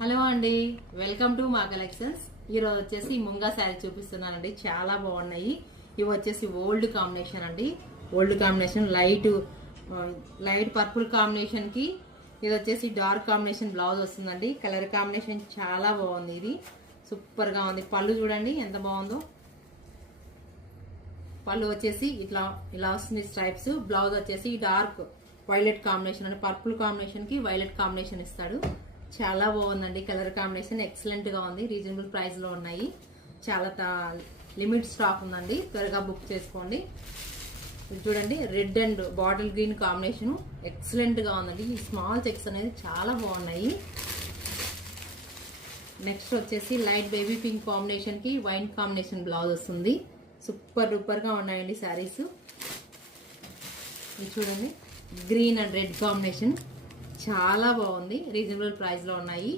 Hello అండి, welcome to మా collections. ఈరోజు వచ్చేసి ముంగా శారీ చూపిస్తున్నానండి. చాలా బాగున్నాయి. ఇవి వచ్చేసి ఓల్డ్ కాంబినేషన్ అండి. Old combination light purple combination కి ఇది వచ్చేసి డార్క్ కాంబినేషన్ బ్లౌజ్ వస్తుందండి. కలర్ కాంబినేషన్ చాలా బాగుంది. ఇది సూపర్ గా ఉంది. పళ్ళు చూడండి ఎంత బాగుందో. పళ్ళు వచ్చేసి ఇలా వస్తుంది స్ట్రైప్స్. బ్లౌజ్ వచ్చేసి డార్క్ వైలెట్ కాంబినేషన్ అంటే పర్పుల్ కాంబినేషన్ కి వైలెట్ కాంబినేషన్ ఇస్తాడు. చాలా బాగుందండి. కలర్ కాంబినేషన్ ఎక్సలెంట్ గా ఉంది. రీజనబుల్ ప్రైస్ లో ఉన్నాయి. చాలా లిమిట్ స్టాక్ ఉందండి. త్వరగా బుక్ చేసుకోండి. చూడండి, red and bottle green combination excellent గా ఉందండి. ఈ స్మాల్ చెక్స్ అనేది చాలా బాగున్నాయి. నెక్స్ట్ వచ్చేసి లైట్ బేబీ పింక్ కాంబినేషన్ కి వైన్ కాంబినేషన్ బ్లౌజ్ వస్తుంది. సూపర్ డూపర్ గా ఉన్నాయండి శారీస్. ఇది చూడండి, గ్రీన్ అండ్ రెడ్ కాంబినేషన్ చాలా బాగుంది. రీజనబుల్ ప్రైస్ లో ఉన్నాయి.